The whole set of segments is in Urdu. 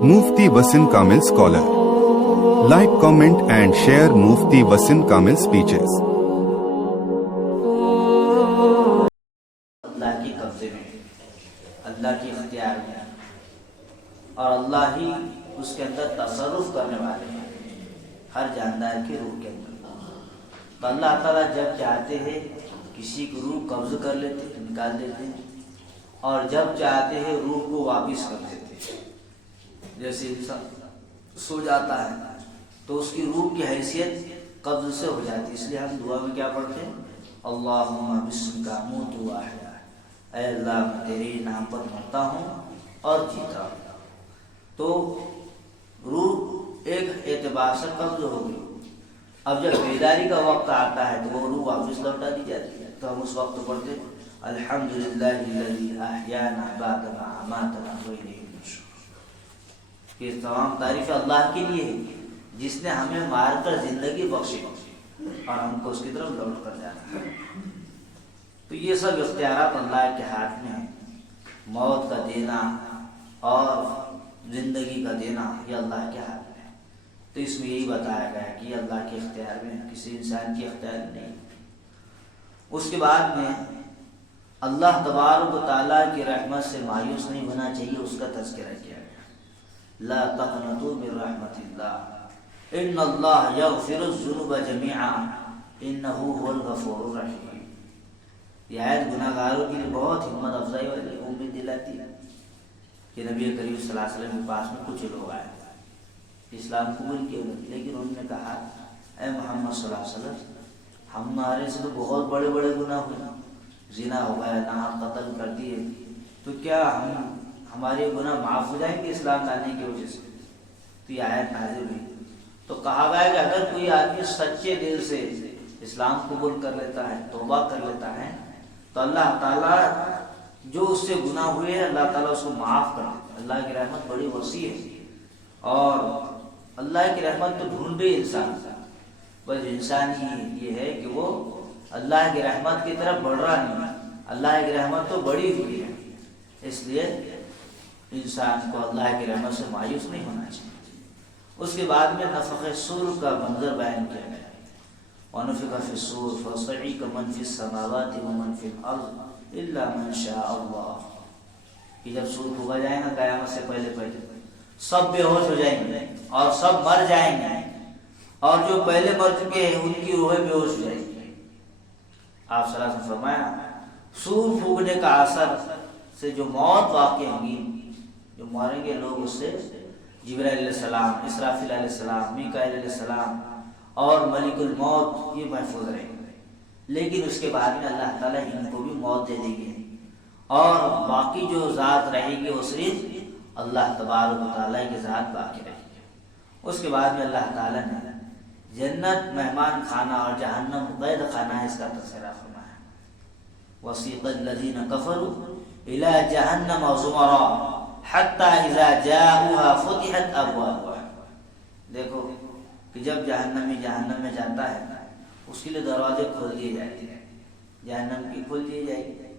Mufti Wasim Kamil Scholar. Like, comment and share Mufti Wasim Kamil speeches. اللہ کی قبضے میں، اللہ کی اختیار میں، اور اللہ ہی اس کے اندر تصرف کرنے والے ہیں ہر جاندار کی روح کے اندر۔ تو اللہ تعالیٰ جب چاہتے ہیں کسی کی روح قبض کر لیتے ہیں، نکال دیتے ہیں، اور جب چاہتے ہیں روح کو واپس کر دیتے ہیں۔ جیسے انسان سو جاتا ہے تو اس کی روح کی حیثیت قبض سے ہو جاتی ہے، اس لیے ہم دعا میں کیا پڑھتے ہیں؟ اللہم بسمک اموت و احیا، اے اللہ میں تیرے نام پر مرتا ہوں اور جیتا ہوں۔ تو روح ایک اعتبار سے قبض ہو گئی، اب جب بیداری کا وقت آتا ہے تو وہ روح واپس لوٹا دی جاتی ہے۔ تو ہم اس وقت پڑھتے ہیں الحمدللہ الذی احیانا بعد ما اماتنا والیہ النشور۔ یہ تمام تعریف اللہ کے لیے ہے جس نے ہمیں مار کر زندگی بخشی اور ہم کو اس کی طرف لوٹ کر جانا ہے۔ تو یہ سب اختیارات اللہ کے ہاتھ میں ہیں، موت کا دینا اور زندگی کا دینا یہ اللہ کے ہاتھ میں ہے۔ تو اس میں یہی بتایا گیا کہ یہ اللہ کے اختیار میں، کسی انسان کے اختیار میں نہیں۔ اس کے بعد میں اللہ تبارک و تعالیٰ کی رحمت سے مایوس نہیں ہونا چاہیے، اس کا تذکرہ کیا گیا۔ لا تقنطوا من رحمت اللہ ان اللہ یغفر الذنوب جميعا انہ هو الغفور الرحیم۔ یہ آیت گناہ گاروں کے لیے بہت ہمت افزائی والی امید دلاتی ہے کہ نبی کریم صلی اللہ علیہ وسلم کے پاس میں کچھ لوگ آئے، اسلام قبول کیے، لیکن انہوں نے کہا اے محمد صلی اللہ علیہ وسلم، ہمارے سے تو بہت بڑے بڑے گناہ ہوئے، زنا ہو گیا، ناحق قتل کر دیے، تو کیا ہمارے گناہ معاف ہو جائیں گے اسلام لانے کی وجہ سے؟ تو یہ آیت نازل ہوئی تو کہا گیا کہ اگر کوئی آدمی سچے دل سے اسلام قبول کر لیتا ہے، توبہ کر لیتا ہے، تو اللہ تعالیٰ جو اس سے گناہ ہوئے ہیں اللہ تعالیٰ اس کو معاف کر دیتا ہے۔ اللہ کی رحمت بڑی وسیع ہے، اور اللہ کی رحمت تو ڈھونڈے انسان، بس انسان ہی یہ ہے کہ وہ اللہ کی رحمت کی طرف بڑھ رہا نہیں۔ اللہ کی رحمت تو بڑی ہوئی ہے، اس لیے انسان کو اللہ کی رحمت سے مایوس نہیں ہونا چاہیے۔ اس کے بعد میں نفخ صور کا منظر بیان کیا گیا، وَنُفِخَ فِي الصُّورِ فَصَعِقَ مَنْ فِي السَّمَاوَاتِ وَمَنْ فِي الْأَرْضِ إِلَّا مَنْ شَاءَ اللَّهُ۔ کہ جب سور پھونکا جائے گا قیامت سے پہلے سب بے ہوش ہو جائیں گے اور سب مر جائیں گے، اور جو پہلے مر چکے ہیں ان کی روحیں بے ہوش ہو جائیں گی۔ آپ صلی اللہ علیہ وسلم فرمایا سور پھونکنے کا اثر سے جو موت واقع ہوگی، جو مریں گے لوگ، اس سے جبرائیل علیہ السلام، اسرافیل علیہ السلام، میکائیل علیہ السلام اور ملک الموت یہ محفوظ رہیں گے، لیکن اس کے بعد میں اللہ تعالیٰ ان کو بھی موت دے دیں گے، اور باقی جو ذات رہے گی وہ صرف اللہ تبارک و تعالیٰ کی ذات باقی رہے گی۔ اس کے بعد میں اللہ تعالیٰ نے جنت مہمان خانہ اور جہنم قید خانہ ہے، اس کا تذکرہ فرمایا۔ وَسِيقَ الَّذِينَ كَفَرُوا إِلَى جَهَنَّمَ زُمَرًا حَتَّى إِذَا جَاءُوهَا فُتِحَتْ أَبْوَابُهَا۔ دیکھو کہ جب جہنم میں جاتا ہے اس کے لیے دروازے کھول دیے جاتے ہیں، جہنم کی کھول دیے جائیں گے،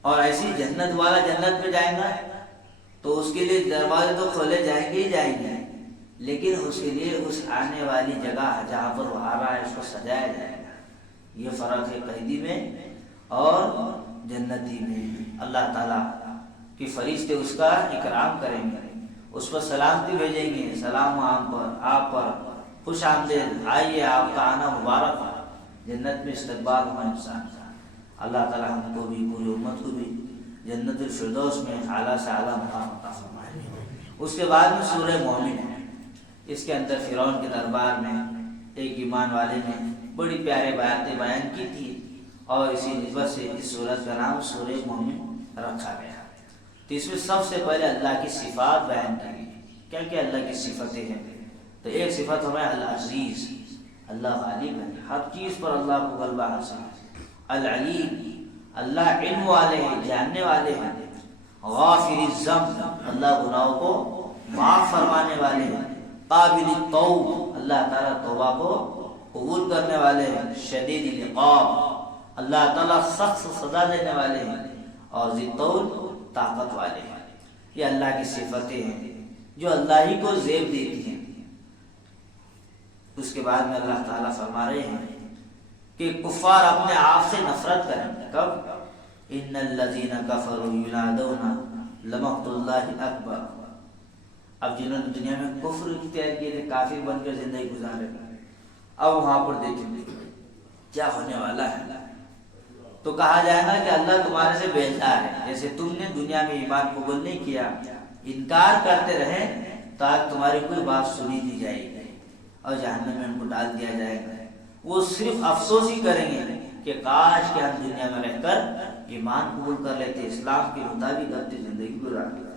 اور ایسی جنت والا جنت میں جائیں گا تو اس کے لیے دروازے تو کھولے جائیں گے ہی جائیں گے، لیکن اس کے لیے اس آنے والی جگہ جہاں پر وہ آ رہا ہے اس کو سجایا جائے گا۔ یہ فرق ہے قیدی میں اور جنتی میں۔ اللہ تعالیٰ کہ فرشتے اس کا اکرام کریں گے، اس پر سلامتی بھیجیں گے، سلام آپ پر خوش آمدید، آئیے آپ کا آنا مبارک ہو، جنت میں استقبال ہوا انسان کا۔ اللہ تعالیٰ ہم کو بھی، پوری امت کو بھی جنت الفردوس میں اعلیٰ سے اعلیٰ مقام عطا فرمائے۔ اس کے بعد میں سورہ مومن ہے، اس کے اندر فرعون کے دربار میں ایک ایمان والے نے بڑی پیارے باتیں بیان کی تھی، اور اسی نسبت سے اس سورت کا نام سورہ مومن رکھا گیا۔ تو اس میں سب سے پہلے اللہ کی صفات بیان کی گئی، کیا کیا اللہ کی صفتیں ہیں؟ تو ایک صفت ہمیں العزیز، اللہ غالب ہے، ہر چیز پر اللہ کو غلبہ حاصل ہے۔ العلیم، اللہ علم والے ہیں، جاننے والے ہیں۔ غافر الذنب، اللہ گناہوں کو معاف فرمانے والے ہیں۔ قابل التوب، اللہ تعالیٰ توبہ کو قبول کرنے والے ہیں۔ شدید العقاب، اللہ تعالیٰ سخت سزا دینے والے ہیں۔ اور ذی الطول، طاقت والے ہیں۔ یہ اللہ کی صفتیں ہیں، جو اللہ ہی کو زیب دیتی ہیں۔ اس کے بعد میں اللہ تعالیٰ فرما رہے ہیں کہ کفار اپنے آپ سے نفرت کریں گے۔ کب؟ ان الذین کفروا ینادون لمقت اللہ اکبر۔ اب جنہوں نے دنیا میں کفر اختیار کیے تھے، کافر بن کر زندگی گزارے، اب وہاں پر دیکھیں گے کیا ہونے والا ہے۔ تو کہا جائے گا کہ اللہ تمہارے سے بیزار ہے، جیسے تم نے دنیا میں ایمان قبول نہیں کیا، انکار کرتے رہے، تاکہ تمہاری کوئی بات سنی نہیں جائے گی اور جہنم میں ان کو ڈال دیا جائے گا۔ وہ صرف افسوس ہی کریں گے کہ کاش کہ ہم دنیا میں رہ کر ایمان قبول کر لیتے، اسلام کے مطابق اپنی زندگی گزار لیتے۔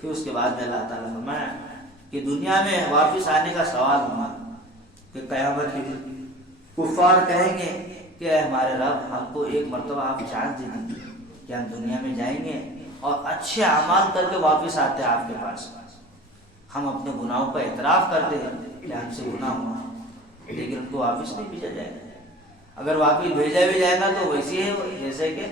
پھر اس کے بعد میں اللہ تعالیٰ نے فرمایا کہ دنیا میں واپس آنے کا سوال ہوگا کہ قیامت کے دن کفار کہیں گے کہ اے ہمارے رب، ہم کو ایک مرتبہ آپ چانس دے دیجیے کہ ہم دنیا میں جائیں گے اور اچھے اعمال کر کے واپس آتے ہیں آپ کے پاس، ہم اپنے گناہوں کا اعتراف کرتے ہیں کہ ہم سے گناہ ہوا، لیکن ان کو واپس نہیں بھیجا جائے گا۔ اگر واپس بھیجا بھی جائے گا تو ویسے ہی جیسے کہ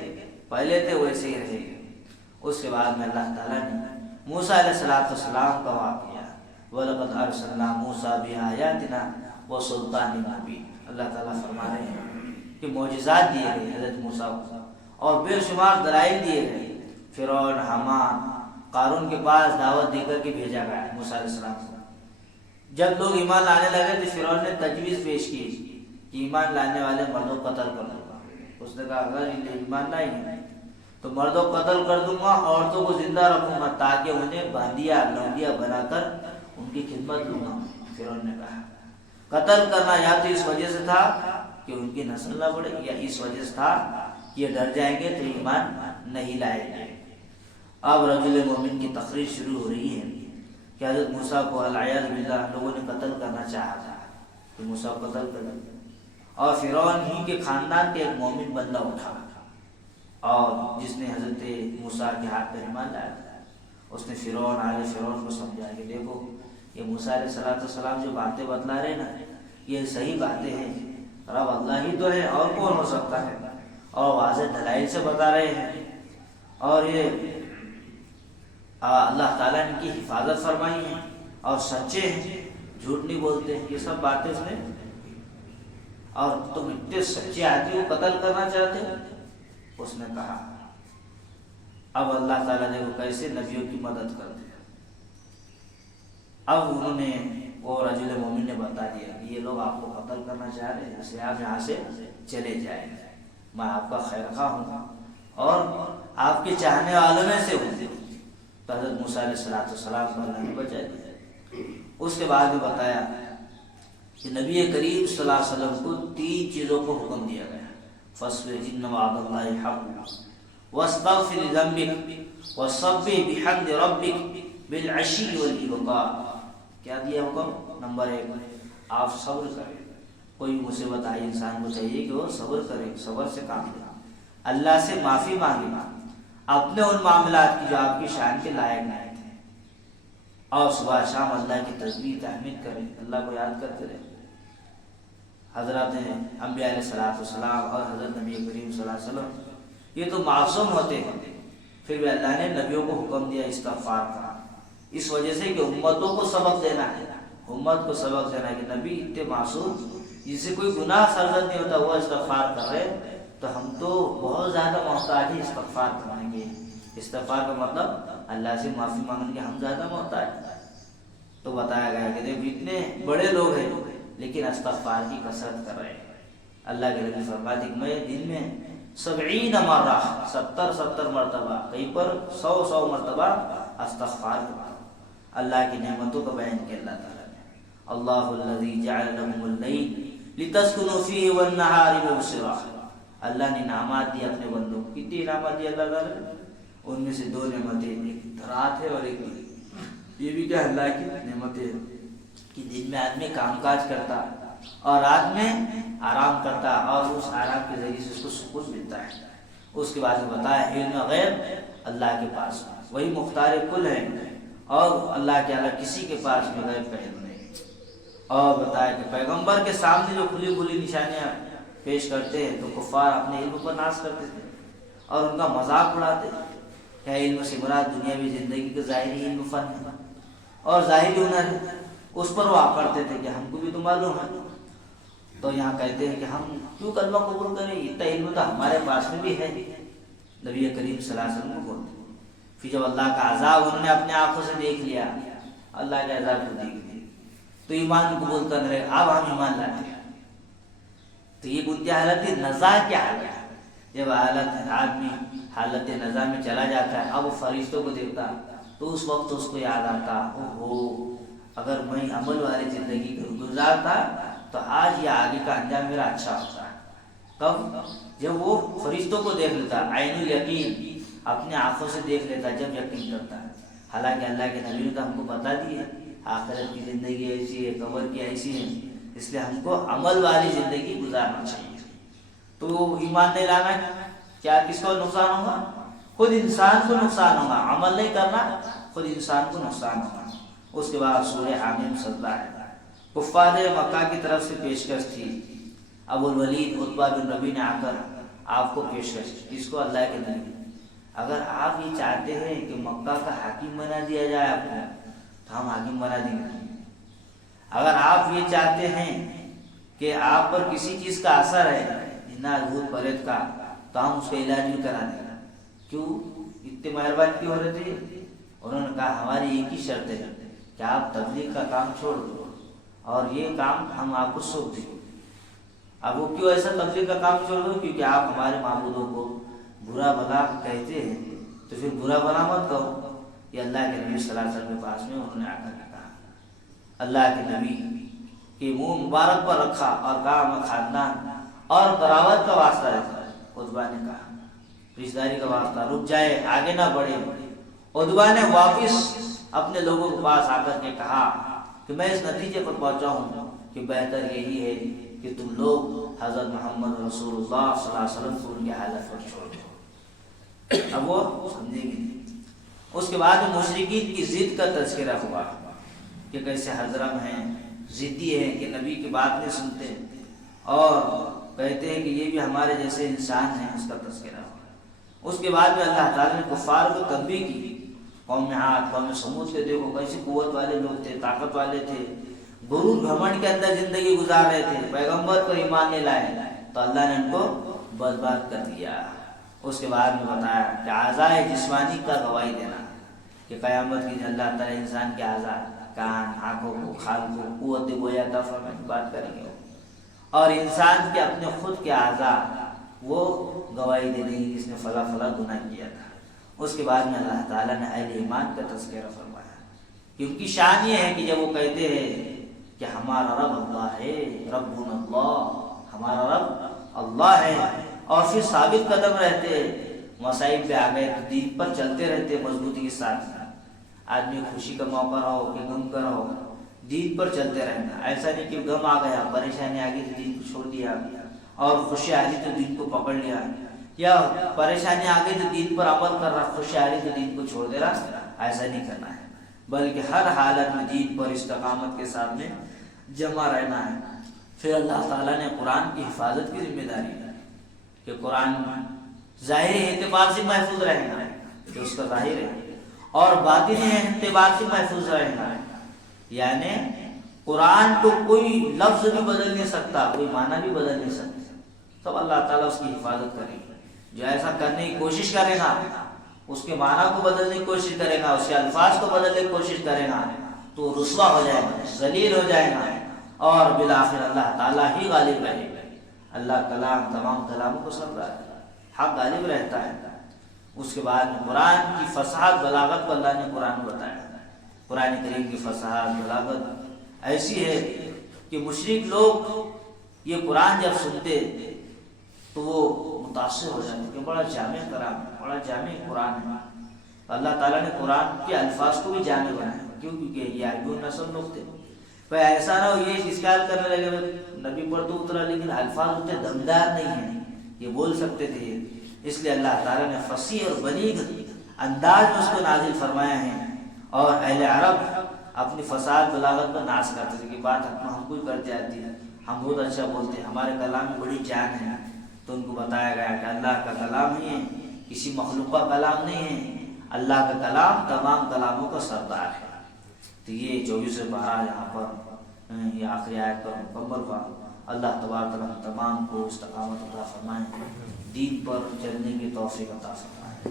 پہلے تھے ویسے ہی رہے گا۔ اس کے بعد میں اللہ تعالیٰ نے موسیٰ علیہ السلام کا واقعہ وَلَقَدْ أَرْسَلْنَا مُوسَىٰ بِآيَاتِنَا وَسُلْطَانٍ مُبِينٍ، اللہ تعالیٰ فرما رہے ہیں کہ معجزات دیے گئے حضرت موسیٰ کو اور بے شمار دلائل دیے گئے۔ فرعون، حامان، قارون کے پاس دعوت دے کر کے بھیجا گیا موسیٰ علیہ السلام کو۔ جب لوگ ایمان لانے لگے تو فرعون نے تجویز پیش کی کہ ایمان لانے والے مردوں کو قتل کر دوں گا۔ اس نے کہا اگر ایمان لائیں گے تو مردوں کو قتل کر دوں گا، عورتوں کو زندہ رکھوں گا تاکہ انہیں باندیا لونڈیا بنا کر ان کی خدمت لوں گا۔ فرعون نے کہا قتل کرنا یا تو اس وجہ سے تھا کہ ان کی نسل نہ بڑھے، یا اس وجہ سے تھا کہ یہ ڈر جائیں گے تو ایمان نہیں لائیں گے۔ اب رجل مومن کی تقریر شروع ہو رہی ہے کہ حضرت موسیٰ کو العیاذ باللہ لوگوں نے قتل کرنا چاہا تھا کہ موسیٰ کو قتل کر دیا، اور فرعون ہی کے خاندان کے ایک مومن بندہ اٹھا اور جس نے حضرت موسیٰ کے ہاتھ پر ایمان لایا تھا۔ اس نے فرعون کو سمجھایا کہ دیکھو یہ موسیٰ علیہ السلام جو باتیں بتلا رہے نا یہ صحیح باتیں ہیں، رب اللہ ہی تو ہے اور کون ہو سکتا ہے، اور واضح دلائل سے بتا رہے ہیں، اور یہ اللہ تعالیٰ نے ان کی حفاظت فرمائی ہے اور سچے ہیں، جھوٹ نہیں بولتے ہیں، یہ سب باتیں اس نے، اور تم اتنے سچے آدمی کو قتل کرنا چاہتے ہو؟ اس نے کہا اب اللہ تعالیٰ نے وہ کیسے نبیوں کی مدد کر دیا۔ اب انہوں نے وہ رجل مومن نے بتا دیا کہ یہ لوگ آپ کو قتل کرنا چاہ رہے ہیں، اس لیے آپ یہاں سے چلے جائیں، میں آپ کا خیر خواہ ہوں اور آپ کے چاہنے والوں میں سے ہوں۔ تو حضرت موسیٰ علیہ السلام کو اللہ نے بچا دیا۔ اس کے بعد میں بتایا کہ نبی کریم صلی اللہ علیہ وسلم کو 3 چیزوں کو حکم دیا گیا، فَاصْبِرْ إِنَّ وَعْدَ اللَّهِ حَقٌّ وَاسْتَغْفِرْ لِذَنبِكَ وَسَبِّحْ بِحَمْدِ رَبِّكَ بِالْعَشِيِّ وَالْإِبْكَارِ۔ کیا دیا حکم؟ نمبر 1 آپ صبر کریں، کوئی مصیبت آئی انسان کو چاہیے کہ وہ صبر کرے، صبر سے کام لے، اللہ سے معافی مانگے اپنے ان معاملات کی جو آپ کی شان کے لائق نہیں تھے، اور صبح شام اللہ کی تسبیح تحمید کریں، اللہ کو یاد کرتے رہیں۔ حضرت انبیاء علیہ السلام اور حضرت نبی کریم صلی اللہ علیہ وسلم یہ تو معصوم ہوتے ہیں، پھر بھی اللہ نے نبیوں کو حکم دیا استغفار کا، اس وجہ سے کہ امتوں کو سبق دینا ہے، امت کو سبق دینا ہے کہ نبی اتنے معصوم جس سے کوئی گناہ سرزد نہیں ہوتا وہ استغفار کر رہے، تو ہم تو بہت زیادہ محتاج ہیں استغفار کرنے کے۔ استغفار کا مطلب اللہ سے معافی مانگنے کے، ہم زیادہ محتاج ہیں۔ تو بتایا گیا کہ دیکھو اتنے بڑے لوگ ہیں لیکن استغفار کی کثرت کر رہے ہیں۔ اللہ کے نبی فرماتے کہ میں دن میں 70 مرہ 70 مرتبہ، کہیں پر 100 مرتبہ استغفار کرتا ہوں۔ اللہ کی نعمتوں کا بیان کیا اللہ تعالیٰ نے، اللہ الذی جعل لکم اللیل لتسکنوا فیہ والنہار مبصرا۔ اللہ نے انعامات دی اپنے بندوں کو، کتنی انعامات دی اللہ تعالیٰ نے؟ ان میں سے 2 نعمتیں، ایک رات ہے اور ایک دن۔ یہ بھی کیا اللہ کی نعمتیں ہیں کہ دن میں آدمی کام کاج کرتا اور رات میں آرام کرتا، اور اس آرام کے ذریعے سے اس کو سکون ملتا ہے۔ اس کے بعد میں بتایا علم غیب اللہ کے پاس، وہی مختار کل ہے، اور اللہ کے علاوہ کسی کے پاس میں غیب کا علم نہیں۔ اور بتایا کہ پیغمبر کے سامنے جو کھلی کھلی نشانیاں پیش کرتے ہیں تو کفار اپنے علم پر ناز کرتے تھے اور ان کا مذاق اڑاتے تھے۔ کیا علم سے مراد دنیاوی زندگی کا ظاہری علم فن ہے؟ اور ظاہری ہنر ہے اس پر وہ آپ کرتے تھے کہ ہم کو بھی تو معلوم ہے. تو یہاں کہتے ہیں کہ ہم کیوں کلمہ قبول کریں، اتنا علم تو ہمارے پاس میں بھی ہے. نبی کریم صلی اللہ علیہ وسلم کو بولتے. پھر جب اللہ کا عذاب انہوں نے اپنے آنکھوں سے دیکھ لیا، اللہ کے عذاب کو دیکھ لیا، تو ایمان قبول کرنے لگے. اب ہم ایمان لاتے ہیں. تو یہ بنتی حالت نزاع کی حالت ہے. جب آدمی حالت نزاع میں چلا جاتا ہے، اب وہ فرشتوں کو دیکھتا تو اس وقت اس کو یاد آتا، اوہو اگر میں عمل والی زندگی گزارتا تو آج یہ آگے کا انجام میرا اچھا ہوتا ہے. کب؟ جب وہ فرشتوں کو دیکھ لیتا، عین الیقین، اپنے آنکھوں سے دیکھ لیتا، جب یقین کرتا ہے. حالانکہ اللہ کے نبی نے تو ہم کو بتا دی ہے آخرت کی زندگی ایسی ہے، قبر کی ایسی ہے، اس لیے ہم کو عمل والی زندگی گزارنا چاہیے. تو ایمان نہیں لانا کیا کس کو نقصان ہوگا؟ خود انسان کو نقصان ہوگا. عمل نہیں کرنا خود انسان کو نقصان ہوگا. اس کے بعد سورہ حامیم سجدہ ہے. کفار مکہ کی طرف سے پیشکش تھی. ابو الولید عتبہ بن ربیع نے آ کر آپ کو پیشکش کی. اس کو اللہ کے نبی، اگر آپ یہ چاہتے ہیں کہ مکہ کا حاکم بنا دیا جائے آپ کو تو ہم حاکم بنا دیں گے. اگر آپ یہ چاہتے ہیں کہ آپ پر کسی چیز کا اثر ہے، جنات بھوت پریت کا، تو ہم اس کا علاج بھی کرا دیں گے. کیوں اتنے مہربان کیوں ہو رہے تھے؟ انہوں نے کہا ہماری ایک ہی شرط ہے کہ آپ تبلیغ کا کام چھوڑ دو اور یہ کام ہم آپ کو سونپ دیں. اب وہ کیوں ایسا تبلیغ کا کام چھوڑ دو؟ کیونکہ آپ ہمارے معبودوں کو برا بھلا کہتے ہیں، تو پھر برا بھلا مت کہو. یہ اللہ کے نبی صلی اللہ علیہ وسلم کے پاس میں انہوں نے آ کر کہا. اللہ کے نبی کے منہ مبارک پر رکھا اور کہا میں خاندان اور قرابت کا واسطہ رہتا. عتبہ نے کہا رشتہ داری کا واسطہ، رک جائے، آگے نہ بڑھے. عتبہ نے واپس اپنے لوگوں کے پاس آ کر کے کہا کہ میں اس نتیجے پر پہنچا ہوں کہ بہتر یہی ہے کہ تم لوگ حضرت محمد رسول اللہ صلی اللہ علیہ وسلم کو ان کی حالت پر چھوڑ دو. اب وہ سمجھیں گے. اس کے بعد مشرکین کی ضد کا تذکرہ ہوا کہ کیسے حضرم ہیں، ضدی ہیں کہ نبی کی بات نہیں سنتے اور کہتے ہیں کہ یہ بھی ہمارے جیسے انسان ہیں. اس کا تذکرہ ہوا. اس کے بعد میں اللہ تعالیٰ نے کفار کو تنبیہ کی. قوم عاد، قوم سمود کے دیکھو کیسی قوت والے لوگ تھے، طاقت والے تھے، غرور گھمنڈ کے اندر زندگی گزار رہے تھے، پیغمبر پر ایمان نہیں لائے تو اللہ نے ان کو برباد کر دیا. اس کے بعد میں بتایا کہ اعضاء جسمانی کا گواہی دینا کہ قیامت کی اللہ تعالیٰ انسان کے اعضاء، کان، آنکھوں کو، کھال کو قوت گویا عطا فرمائے کی بات کریں گے، اور انسان کے اپنے خود کے اعضاء وہ گواہی دے دیں گے اس نے فلاں فلاں گناہ کیا تھا. اس کے بعد میں اللہ تعالیٰ نے اہل ایمان کا تذکرہ فرمایا کہ ان کی شان یہ ہے کہ جب وہ کہتے ہیں کہ ہمارا رب اللہ ہے، ربنا اللہ، ہمارا رب اللہ ہے، اور پھر ثابت قدم رہتے، مصائب پہ آ گئے تو دین پر چلتے رہتے مضبوطی کے ساتھ. آدمی خوشی کا موقع رہو کہ غم کا رہو، دین پر چلتے رہنا. ایسا نہیں کہ غم آ گیا، پریشانی آ گئی تو دین کو چھوڑ دیا، اور خوشی آ گئی تو دین کو پکڑ لیا، یا پریشانی آ گئی تو دین پر عمل کر رہا، خوشی آ گئی تو دین کو چھوڑ دے رہا. ایسا نہیں کرنا ہے، بلکہ ہر حالت میں دین پر استقامت کے ساتھ میں جمع رہنا ہے. پھر اللہ تعالیٰ نے قرآن کی حفاظت کی ذمہ داری ہے کہ قرآن ظاہری اعتبار سے محفوظ رہنا ہے کہ اس کا ظاہر ہے، اور باطنی اعتبار سے محفوظ رہنا ہے. یعنی قرآن کو کوئی لفظ بھی بدل نہیں سکتا، کوئی معنی بھی بدل نہیں سکتا. تب اللہ تعالیٰ اس کی حفاظت کرے گا. جو ایسا کرنے کی کوشش کرے گا، اس کے معنی کو بدلنے کی کوشش کرے گا، اس کے الفاظ کو بدلنے کی کوشش کرے گا، تو رسوا ہو جائے گا، ذلیل ہو جائے گا، اور بالآخر اللہ تعالیٰ ہی غالب رہے گا. اللہ کلام تمام کلاموں کو سن رہا ہے، حق غالب رہتا ہے. اس کے بعد قرآن کی فصاحت بلاغت کو اللہ نے قرآن میں بتایا. قرآن کریم کی فصاحت بلاغت ایسی ہے کہ مشرک لوگ یہ قرآن جب سنتے تو وہ متاثر ہو جاتے کہ بڑا جامع کلام ہے، بڑا جامع قرآن ہے. اللہ تعالیٰ نے قرآن کے الفاظ کو بھی جامع بنایا. کیوں؟ کیونکہ یہ عربی نسل لوگ تھے. بھائی ایسا نہ ہو یہ اسکال کرنے لگے نبی پر تو اترا لیکن الفاظ اتنے دمدار نہیں ہیں، یہ بول سکتے تھے. اس لیے اللہ تعالیٰ نے فصیح اور بلیغ انداز میں اس کو نازل فرمایا ہے. اور اہل عرب اپنی فصاحت بلاغت پر ناز کرتے تھے کہ بات ہم کو کرتے آتی ہے، ہم بہت اچھا بولتے ہیں، ہمارے کلام میں بڑی جان ہے. تو ان کو بتایا گیا کہ اللہ کا کلام ہی ہے، کسی مخلوق کا کلام نہیں ہے. اللہ کا کلام تمام کلاموں کا سردار ہے. تو یہ 24 پارہ یہاں پر یہ آخری آیت پر مکمل ہوا۔ اللہ تبارک و تعالیٰ تمام کو استقامت عطا فرمائے، دین پر چلنے کی توفیق عطا فرمائے۔